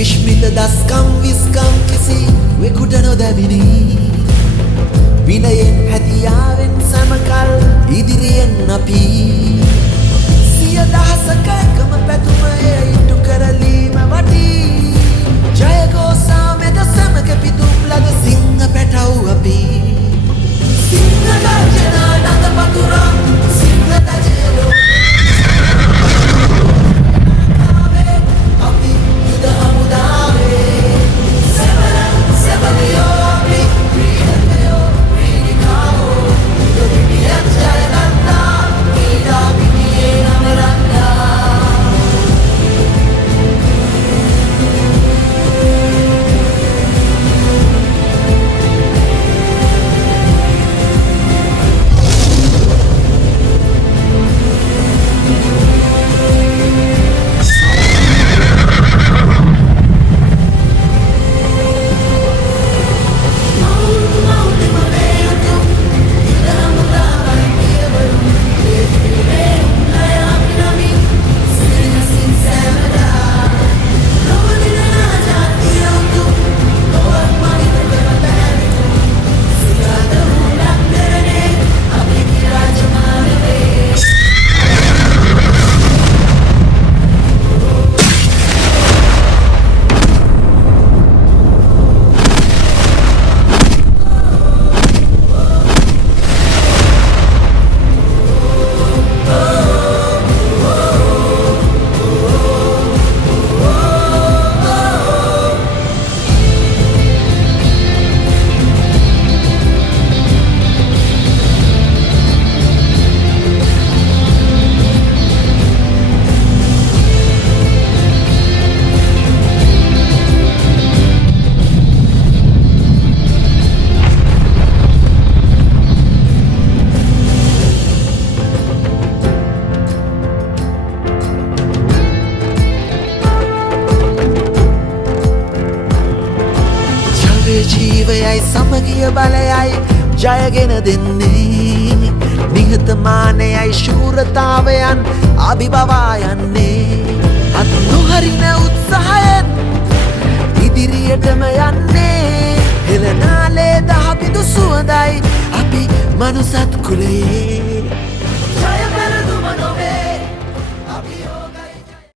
විශ්මිත දස්කම් විස්කම් කිසි වෙකුට නොදැමිනි විනයෙන් හැදියාවෙන් සමකල් ඉදිරියෙන් අපි සිය දහසක එකම පැතුම ඉටු කරලීම වටී ජයගෝසා මෙද සමග පිතුම් ලද සිංහ පැටව් අපි සිංහ ගර්ජනා නද පතුරම් සිංහ තජයලෝ ජීවයයි සමගිය බලයයි ජයගෙන දෙන්නේ නිහතමානයයි ශූරතාවයන් අභිබවා යන්නේ අත් නොහරින උත්සාහයෙන් ඉදිරියටම යන්නේ හෙළනාලේ දහපිදු සුවඳයි අපි මනුසත් කුලයේ